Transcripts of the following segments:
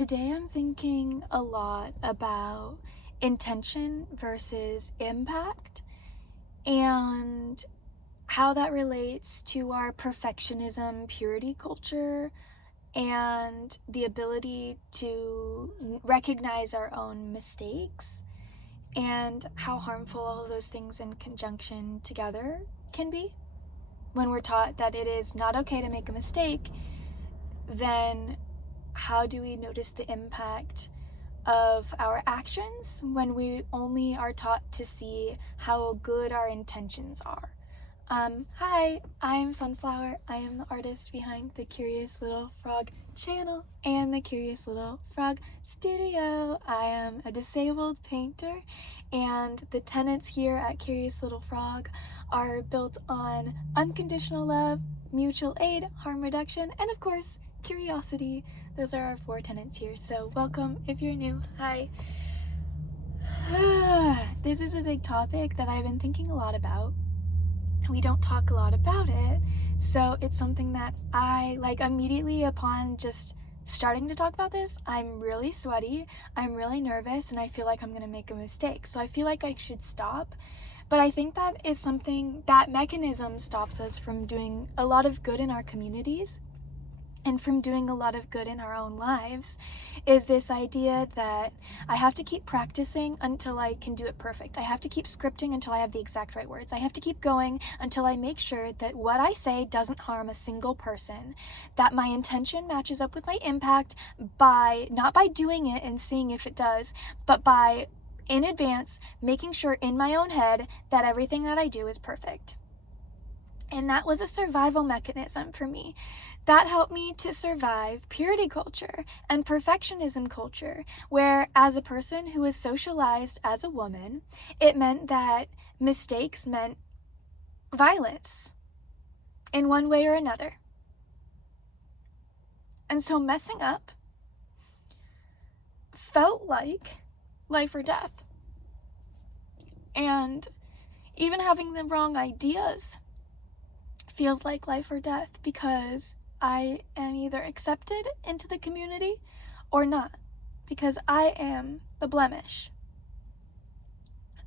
Today I'm thinking a lot about intention versus impact and how that relates to our perfectionism purity culture and the ability to recognize our own mistakes and how harmful all of those things in conjunction together can be. When we're taught that it is not okay to make a mistake, then how do we notice the impact of our actions when we only are taught to see how good our intentions are? Hi, I'm Sunflower. I am the artist behind the Curious Little Frog channel and the Curious Little Frog studio. I am a disabled painter, and the tenets here at Curious Little Frog are built on unconditional love, mutual aid, harm reduction, and of course, curiosity. Those are our 4 tenets here. So welcome if you're new. Hi. This is a big topic that I've been thinking a lot about. We don't talk a lot about it, so it's something that I immediately upon just starting to talk about this. I'm really sweaty, I'm really nervous, and I feel like I'm gonna make a mistake, so I feel like I should stop. But I think that is something, that mechanism stops us from doing a lot of good in our communities and from doing a lot of good in our own lives, is this idea that I have to keep practicing until I can do it perfect. I have to keep scripting until I have the exact right words. I have to keep going until I make sure that what I say doesn't harm a single person, that my intention matches up with my impact not by doing it and seeing if it does, but by, in advance, making sure in my own head that everything that I do is perfect. And that was a survival mechanism for me. That helped me to survive purity culture and perfectionism culture, where as a person who was socialized as a woman, it meant that mistakes meant violence in one way or another. And so messing up felt like life or death. And even having the wrong ideas feels like life or death, because I am either accepted into the community or not, because I am the blemish.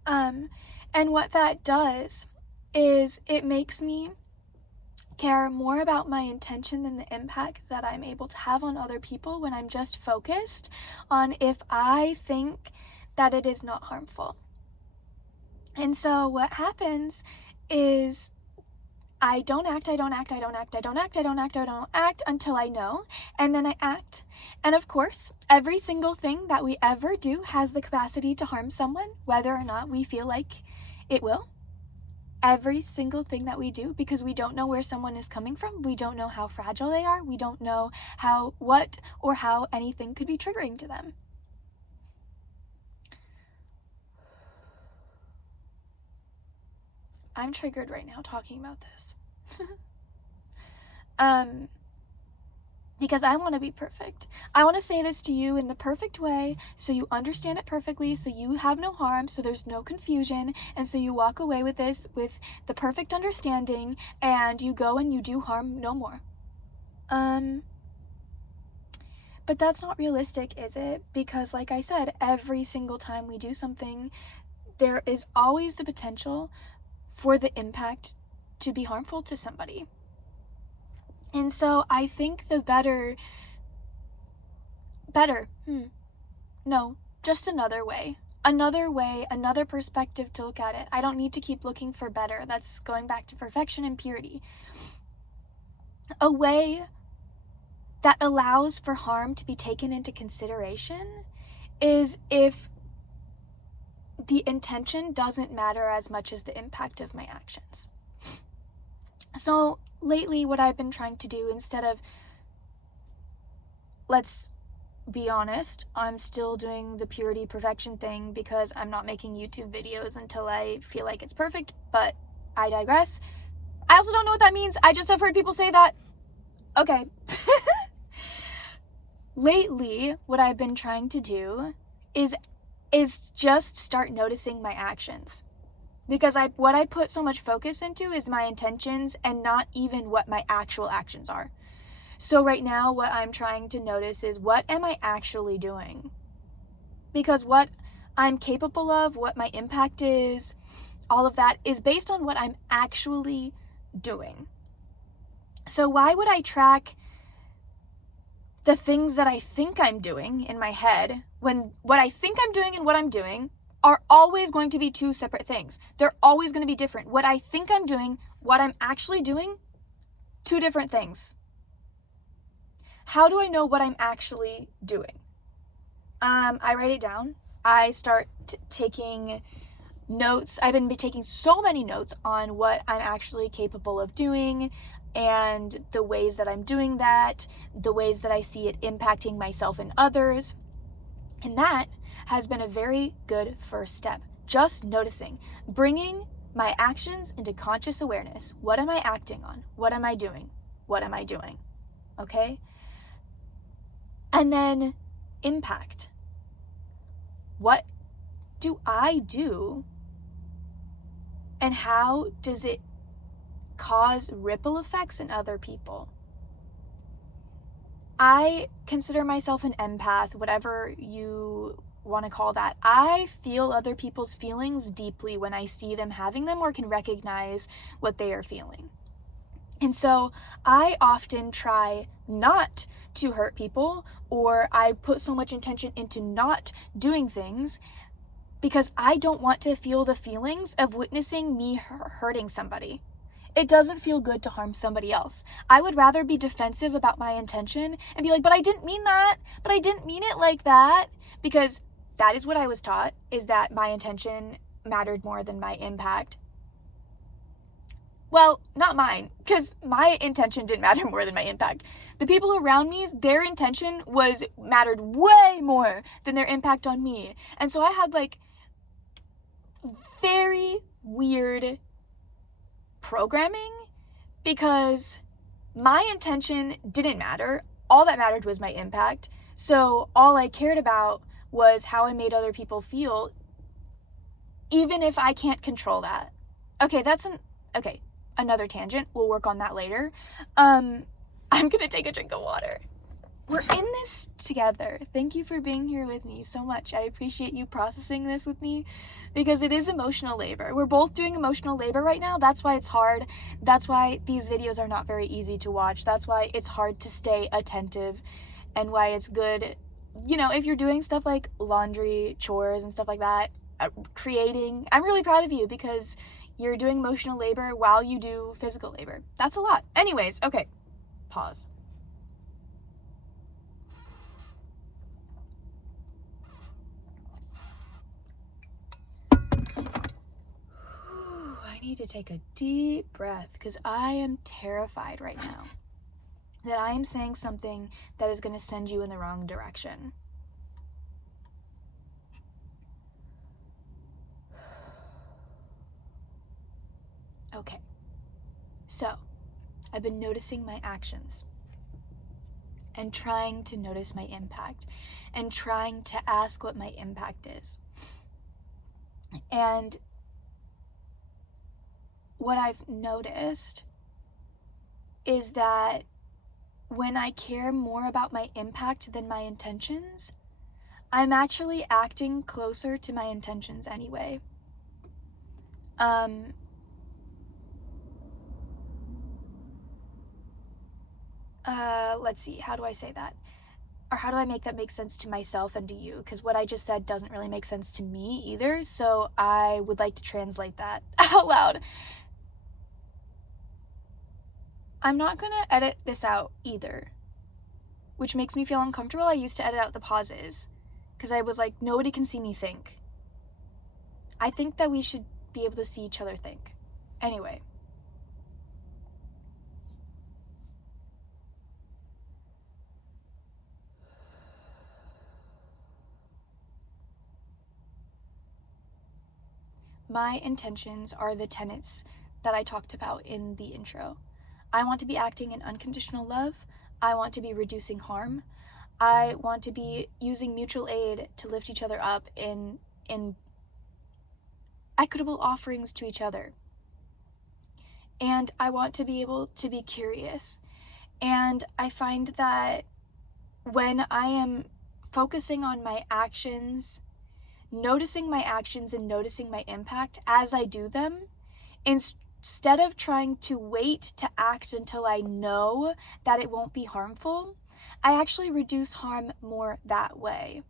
And what that does is it makes me care more about my intention than the impact that I'm able to have on other people when I'm just focused on if I think that it is not harmful. And so what happens is I don't act until I know, and then I act. And of course, every single thing that we ever do has the capacity to harm someone, whether or not we feel like it will. Every single thing that we do, because we don't know where someone is coming from, we don't know how fragile they are, we don't know how anything could be triggering to them. I'm triggered right now talking about this. Because I want to be perfect. I want to say this to you in the perfect way, so you understand it perfectly, so you have no harm, so there's no confusion, and so you walk away with this with the perfect understanding, and you go and you do harm no more. But that's not realistic, is it? Because like I said, every single time we do something, there is always the potential for the impact to be harmful to somebody. And so I think just another way, another perspective to look at it. I don't need to keep looking for better. That's going back to perfection and purity. A way that allows for harm to be taken into consideration is if the intention doesn't matter as much as the impact of my actions. So lately, what I've been trying to do, instead of, let's be honest, I'm still doing the purity perfection thing because I'm not making YouTube videos until I feel like it's perfect, but I digress. I also don't know what that means. I just have heard people say that. Okay. Lately, what I've been trying to do is just start noticing my actions. Because what I put so much focus into is my intentions and not even what my actual actions are. So right now, what I'm trying to notice is, what am I actually doing? Because what I'm capable of, what my impact is, all of that is based on what I'm actually doing. So why would I track the things that I think I'm doing in my head when what I think I'm doing and what I'm doing are always going to be two separate things? They're always going to be different. What I think I'm doing, what I'm actually doing, two different things. How do I know what I'm actually doing? I write it down. I start taking notes. I've been taking so many notes on what I'm actually capable of doing and the ways that I'm doing that, the ways that I see it impacting myself and others. And that has been a very good first step. Just noticing, bringing my actions into conscious awareness. What am I acting on? What am I doing? What am I doing? Okay? And then impact. What do I do? And how does it cause ripple effects in other people? I consider myself an empath, whatever you want to call that. I feel other people's feelings deeply when I see them having them or can recognize what they are feeling. And so I often try not to hurt people, or I put so much intention into not doing things because I don't want to feel the feelings of witnessing me hurting somebody. It doesn't feel good to harm somebody else. I would rather be defensive about my intention and be like, but I didn't mean that, but I didn't mean it like that, because that is what I was taught, is that my intention mattered more than my impact. Well, not mine, because my intention didn't matter more than my impact. The people around me, their intention mattered way more than their impact on me. And so I had like very weird programming because my intention didn't matter. All that mattered was my impact. So all I cared about was how I made other people feel, even if I can't control that. Okay, another tangent. We'll work on that later. I'm gonna take a drink of water. We're in this together. Thank you for being here with me so much. I appreciate you processing this with me because it is emotional labor. We're both doing emotional labor right now. That's why it's hard. That's why these videos are not very easy to watch. That's why it's hard to stay attentive, and why it's good, if you're doing stuff like laundry, chores, and stuff like that, creating. I'm really proud of you because you're doing emotional labor while you do physical labor. That's a lot. Anyways, okay, pause. I need to take a deep breath because I am terrified right now that I am saying something that is going to send you in the wrong direction. Okay, so I've been noticing my actions and trying to notice my impact and trying to ask what my impact is. And what I've noticed is that when I care more about my impact than my intentions, I'm actually acting closer to my intentions anyway. Let's see, how do I say that? Or how do I make that make sense to myself and to you? Because what I just said doesn't really make sense to me either, so I would like to translate that out loud. I'm not gonna edit this out either, which makes me feel uncomfortable. I used to edit out the pauses because I was like, nobody can see me think. I think that we should be able to see each other think. Anyway. My intentions are the tenets that I talked about in the intro. I want to be acting in unconditional love. I want to be reducing harm. I want to be using mutual aid to lift each other up in equitable offerings to each other. And I want to be able to be curious And I find that when I am focusing on my actions, noticing my actions and noticing my impact as I do them, instead of trying to wait to act until I know that it won't be harmful, I actually reduce harm more that way.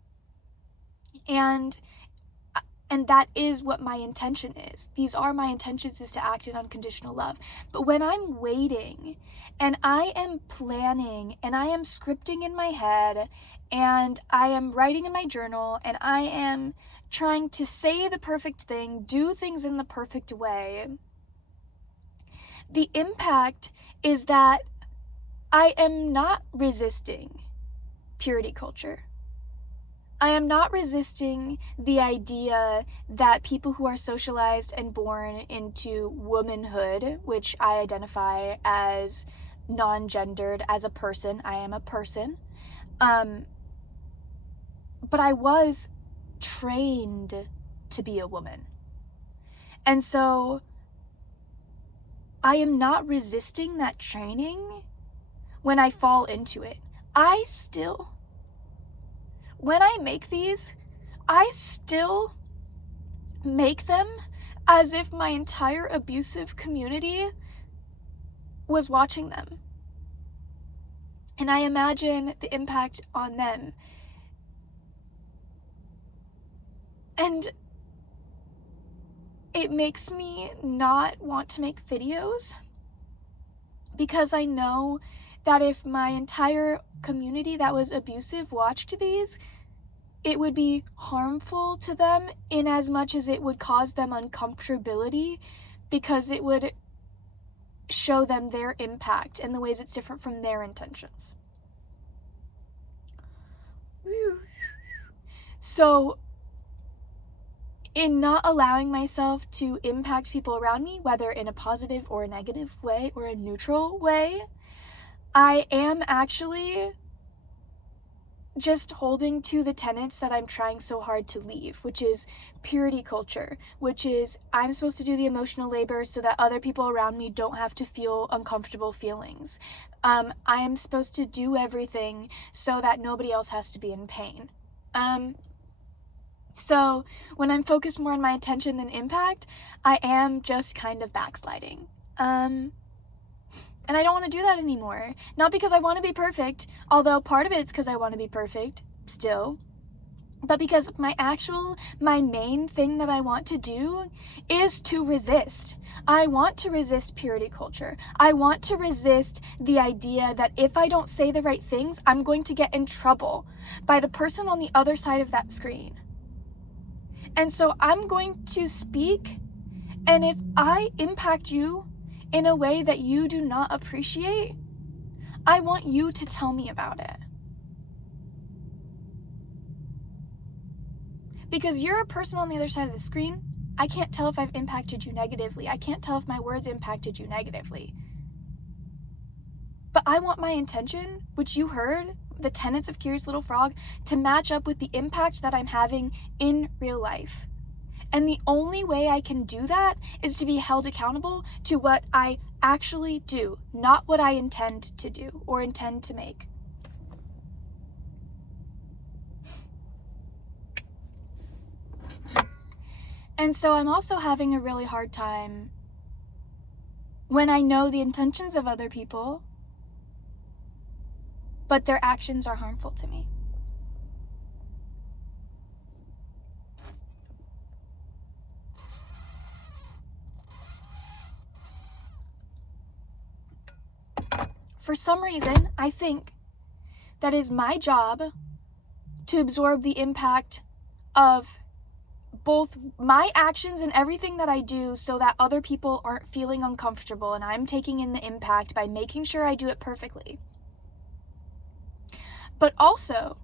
And that is what my intention is. These are my intentions, is to act in unconditional love. But when I'm waiting and I am planning and I am scripting in my head and I am writing in my journal and I am trying to say the perfect thing, do things in the perfect way, the impact is that I am not resisting purity culture. I am not resisting the idea that people who are socialized and born into womanhood, which I identify as non-gendered, as a person, I am a person, but I was trained to be a woman. And so I am not resisting that training when I fall into it. When I make these, I still make them as if my entire abusive community was watching them. And I imagine the impact on them. And it makes me not want to make videos, because I know that if my entire community that was abusive watched these, it would be harmful to them in as much as it would cause them uncomfortability, because it would show them their impact and the ways it's different from their intentions. So, in not allowing myself to impact people around me, whether in a positive or a negative way or a neutral way, I am actually just holding to the tenets that I'm trying so hard to leave, which is purity culture, which is I'm supposed to do the emotional labor so that other people around me don't have to feel uncomfortable feelings. I am supposed to do everything so that nobody else has to be in pain. So when I'm focused more on my attention than impact, I am just kind of backsliding. And I don't want to do that anymore. Not because I want to be perfect, although part of it's because I want to be perfect still, but because my main thing that I want to do is to resist. I want to resist purity culture. I want to resist the idea that if I don't say the right things, I'm going to get in trouble by the person on the other side of that screen. And so I'm going to speak, and if I impact you in a way that you do not appreciate, I want you to tell me about it. Because you're a person on the other side of the screen, I can't tell if I've impacted you negatively. I can't tell if my words impacted you negatively. But I want my intention, which you heard, the tenets of Curious Little Frog, to match up with the impact that I'm having in real life. And the only way I can do that is to be held accountable to what I actually do, not what I intend to do or intend to make. And so I'm also having a really hard time when I know the intentions of other people, but their actions are harmful to me. For some reason, I think that is my job to absorb the impact of both my actions and everything that I do so that other people aren't feeling uncomfortable, and I'm taking in the impact by making sure I do it perfectly. But also,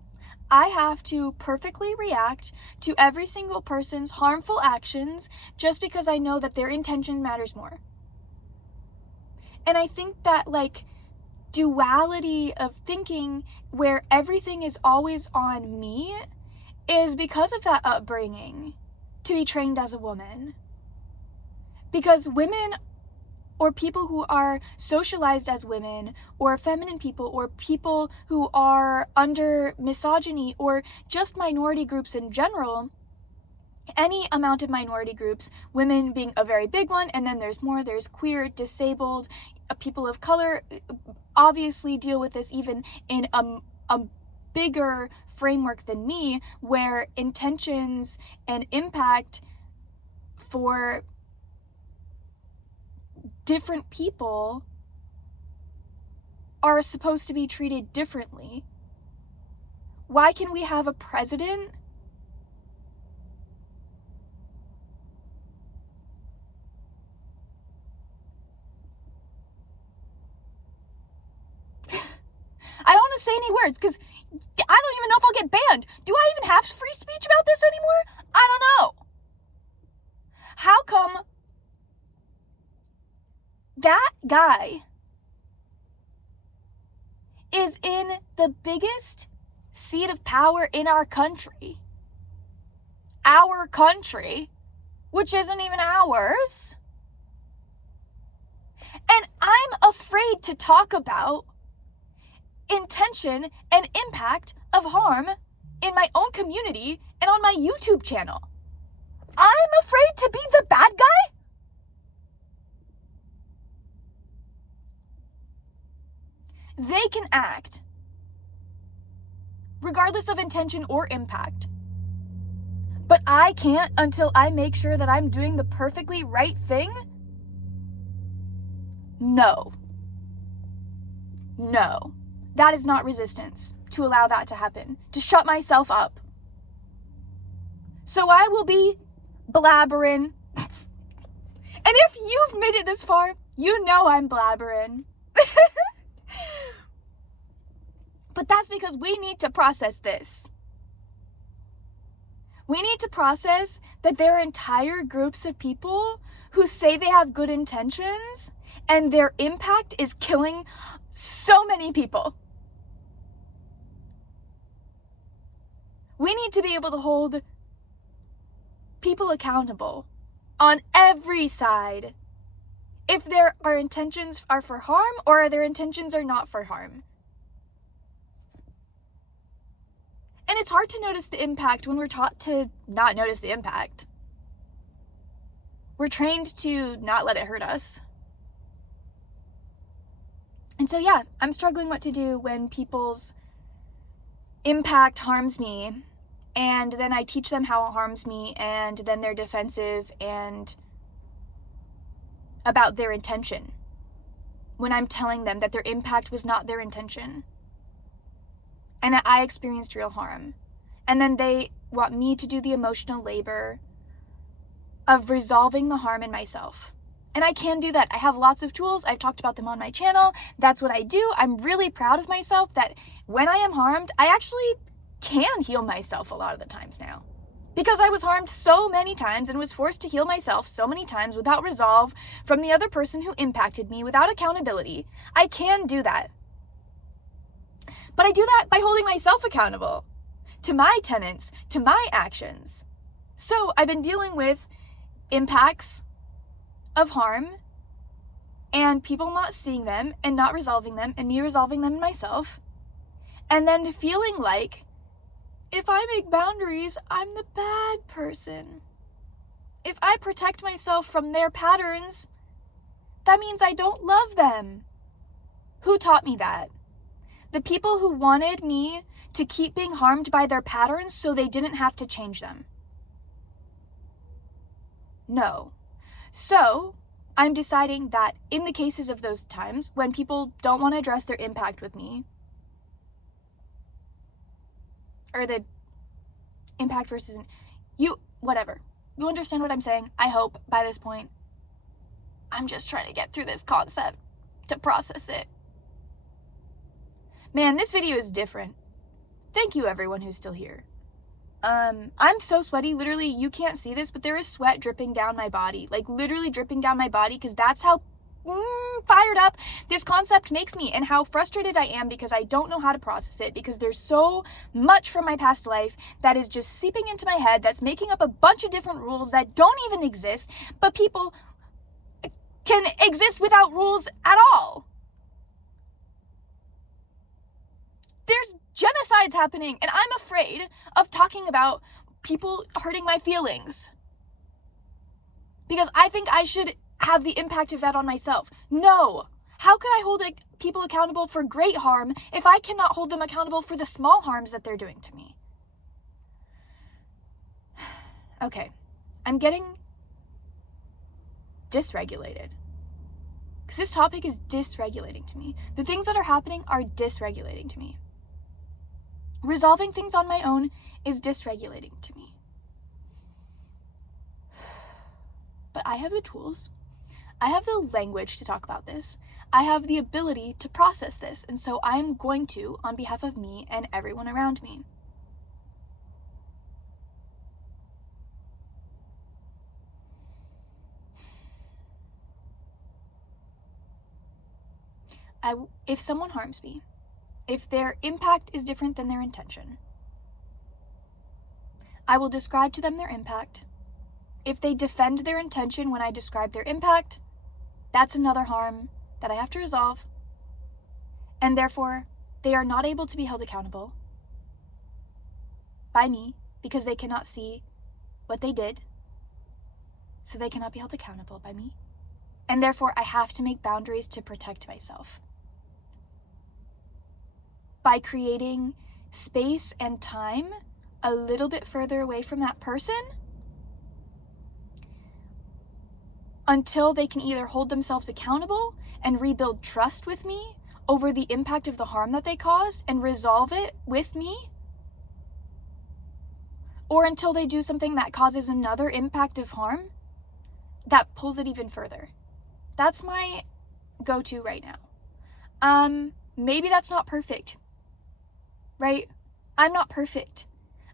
I have to perfectly react to every single person's harmful actions just because I know that their intention matters more. And I think that duality of thinking where everything is always on me is because of that upbringing to be trained as a woman. Because women or people who are socialized as women, or feminine people, or people who are under misogyny, or just minority groups in general, any amount of minority groups, women being a very big one, and then there's queer, disabled, people of color, obviously deal with this even in a bigger framework than me, where intentions and impact for different people are supposed to be treated differently. Why can we have a president I don't want to say any words because I don't even know if I'll get banned. Do I even have free speech about this anymore? I don't know. How come that guy is in the biggest seat of power in our country, which isn't even ours, and I'm afraid to talk about intention and impact of harm in my own community and on my YouTube channel? I'm afraid to be the bad guy? They can act regardless of intention or impact, but I can't until I make sure that I'm doing the perfectly right thing? No. That is not resistance to allow that to happen, to shut myself up. So I will be blabbering. And if you've made it this far, you know I'm blabbering. But that's because we need to process this. We need to process that there are entire groups of people who say they have good intentions and their impact is killing so many people. We need to be able to hold people accountable on every side if their intentions are for harm or their intentions are not for harm. And it's hard to notice the impact when we're taught to not notice the impact. We're trained to not let it hurt us. And so yeah, I'm struggling what to do when people's impact harms me, and then I teach them how it harms me, and then they're defensive and about their intention when I'm telling them that their impact was not their intention and that I experienced real harm. And then they want me to do the emotional labor of resolving the harm in myself. And I can do that. I have lots of tools. I've talked about them on my channel. That's what I do. I'm really proud of myself that when I am harmed, I actually can heal myself a lot of the times now. Because I was harmed so many times and was forced to heal myself so many times without resolve from the other person who impacted me, without accountability. I can do that. But I do that by holding myself accountable to my tenets, to my actions. So I've been dealing with impacts of harm and people not seeing them and not resolving them and me resolving them in myself. And then feeling like if I make boundaries, I'm the bad person. If I protect myself from their patterns, that means I don't love them. Who taught me that? The people who wanted me to keep being harmed by their patterns so they didn't have to change them. No. So, I'm deciding that in the cases of those times when people don't want to address their impact with me, or the impact versus whatever. You understand what I'm saying? I hope by this point. I'm just trying to get through this concept to process it. Man, this video is different. Thank you everyone who's still here. I'm so sweaty. Literally, you can't see this, but there is sweat dripping down my body. Like literally dripping down my body because that's how fired up this concept makes me and how frustrated I am because I don't know how to process it because there's so much from my past life that is just seeping into my head that's making up a bunch of different rules that don't even exist, but people can exist without rules at all. There's genocides happening, and I'm afraid of talking about people hurting my feelings because I think I should have the impact of that on myself. No. How could I hold people accountable for great harm if I cannot hold them accountable for the small harms that they're doing to me? Okay, I'm getting dysregulated because this topic is dysregulating to me. The things that are happening are dysregulating to me. Resolving things on my own is dysregulating to me. But I have the tools. I have the language to talk about this. I have the ability to process this, and so I'm going to, on behalf of me and everyone around me. If someone harms me, if their impact is different than their intention, I will describe to them their impact. If they defend their intention when I describe their impact, that's another harm that I have to resolve, and therefore they are not able to be held accountable by me because they cannot see what they did, so they cannot be held accountable by me, and therefore I have to make boundaries to protect myself by creating space and time a little bit further away from that person until they can either hold themselves accountable and rebuild trust with me over the impact of the harm that they caused and resolve it with me, or until they do something that causes another impact of harm that pulls it even further. That's my go-to right now. Maybe that's not perfect, right? I'm not perfect.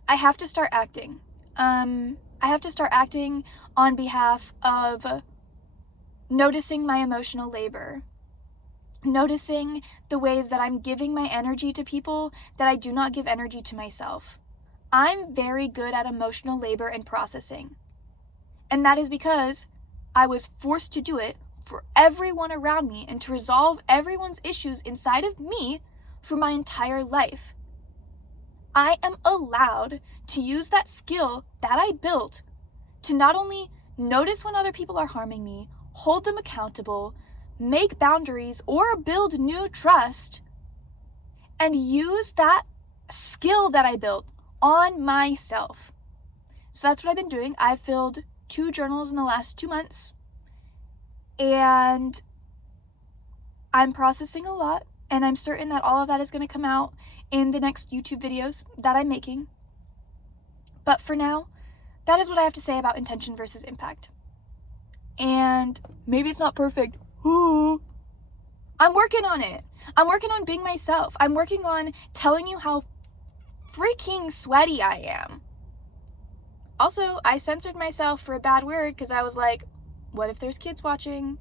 I have to start acting. I have to start acting on behalf of noticing my emotional labor, noticing the ways that I'm giving my energy to people that I do not give energy to myself. I'm very good at emotional labor and processing. And that is because I was forced to do it for everyone around me and to resolve everyone's issues inside of me for my entire life. I am allowed to use that skill that I built to not only notice when other people are harming me, hold them accountable, make boundaries, or build new trust, and use that skill that I built on myself. So that's what I've been doing. I've filled 2 journals in the last 2 months, and I'm processing a lot, and I'm certain that all of that is going to come out in the next YouTube videos that I'm making. But for now, that is what I have to say about intention versus impact. And maybe it's not perfect. Ooh. I'm working on it. I'm working on being myself. I'm working on telling you how freaking sweaty I am. Also, I censored myself for a bad word because I was like, what if there's kids watching?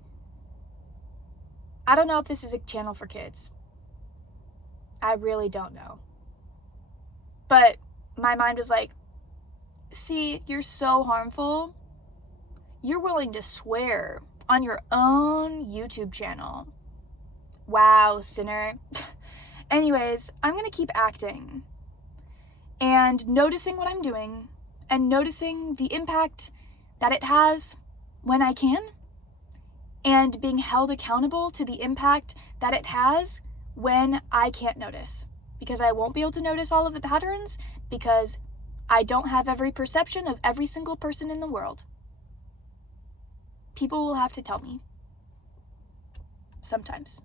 I don't know if this is a channel for kids. I really don't know. But my mind was like, see, you're so harmful. You're willing to swear on your own YouTube channel. Wow, sinner. Anyways, I'm going to keep acting and noticing what I'm doing and noticing the impact that it has when I can, and being held accountable to the impact that it has when I can't notice, because I won't be able to notice all of the patterns because I don't have every perception of every single person in the world. People will have to tell me. Sometimes.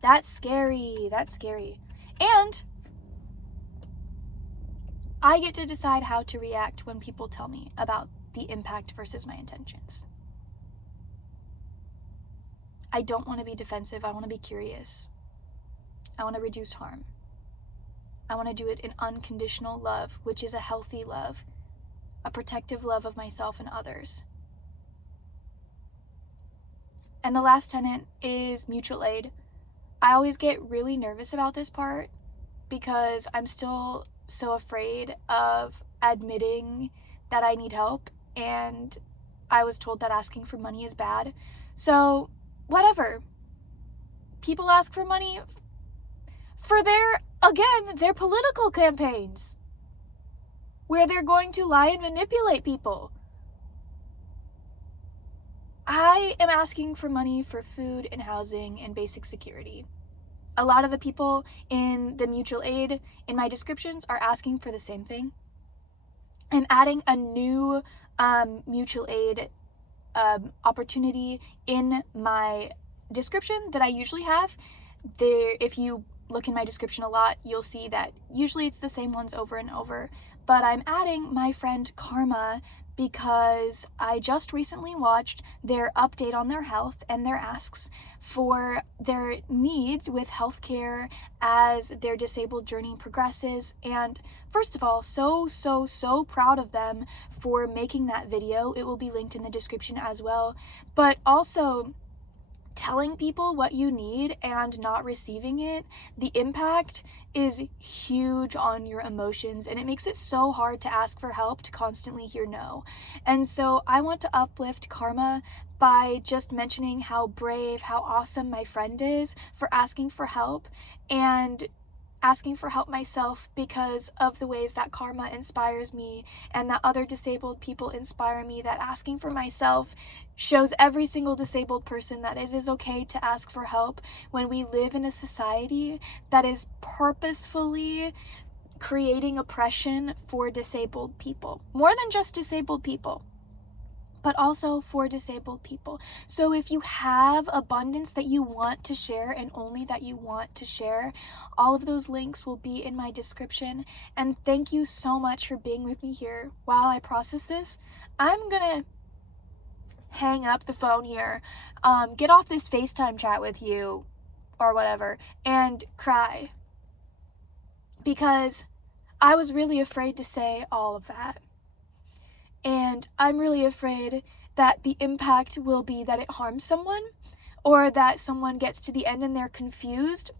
That's scary. That's scary. And I get to decide how to react when people tell me about the impact versus my intentions. I don't want to be defensive. I want to be curious. I want to reduce harm. I want to do it in unconditional love, which is a healthy love, a protective love of myself and others. And the last tenet is mutual aid. I always get really nervous about this part because I'm still so afraid of admitting that I need help and I was told that asking for money is bad. So, whatever. People ask for money for their political campaigns, where they're going to lie and manipulate people. I am asking for money for food and housing and basic security. A lot of the people in the mutual aid in my descriptions are asking for the same thing. I'm adding a new mutual aid opportunity in my description that I usually have. If you look in my description a lot, you'll see that usually it's the same ones over and over. But I'm adding my friend Karma because I just recently watched their update on their health and their asks for their needs with healthcare as their disabled journey progresses. And first of all, so proud of them for making that video. It will be linked in the description as well. But also, telling people what you need and not receiving it, the impact is huge on your emotions, and it makes it so hard to ask for help, to constantly hear no. And so I want to uplift Karma by just mentioning how brave, how awesome my friend is for asking for help, and asking for help myself because of the ways that Karma inspires me and that other disabled people inspire me, that asking for myself shows every single disabled person that it is okay to ask for help when we live in a society that is purposefully creating oppression for disabled people. More than just disabled people, but also for disabled people. So if you have abundance that you want to share and only that you want to share, all of those links will be in my description. And thank you so much for being with me here while I process this. I'm gonna hang up the phone here, get off this FaceTime chat with you or whatever, and cry. Because I was really afraid to say all of that. And I'm really afraid that the impact will be that it harms someone, or that someone gets to the end and they're confused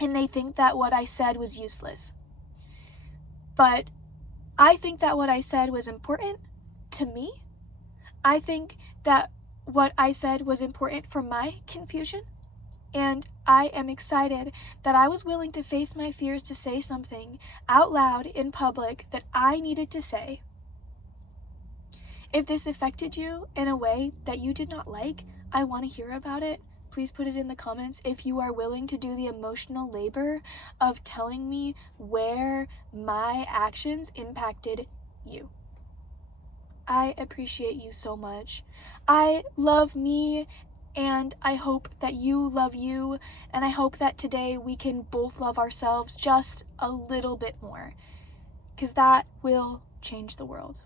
and they think that what I said was useless. But I think that what I said was important to me. I think that what I said was important for my confusion. And I am excited that I was willing to face my fears to say something out loud in public that I needed to say. If this affected you in a way that you did not like, I want to hear about it. Please put it in the comments if you are willing to do the emotional labor of telling me where my actions impacted you. I appreciate you so much. I love me, and I hope that you love you, and I hope that today we can both love ourselves just a little bit more, because that will change the world.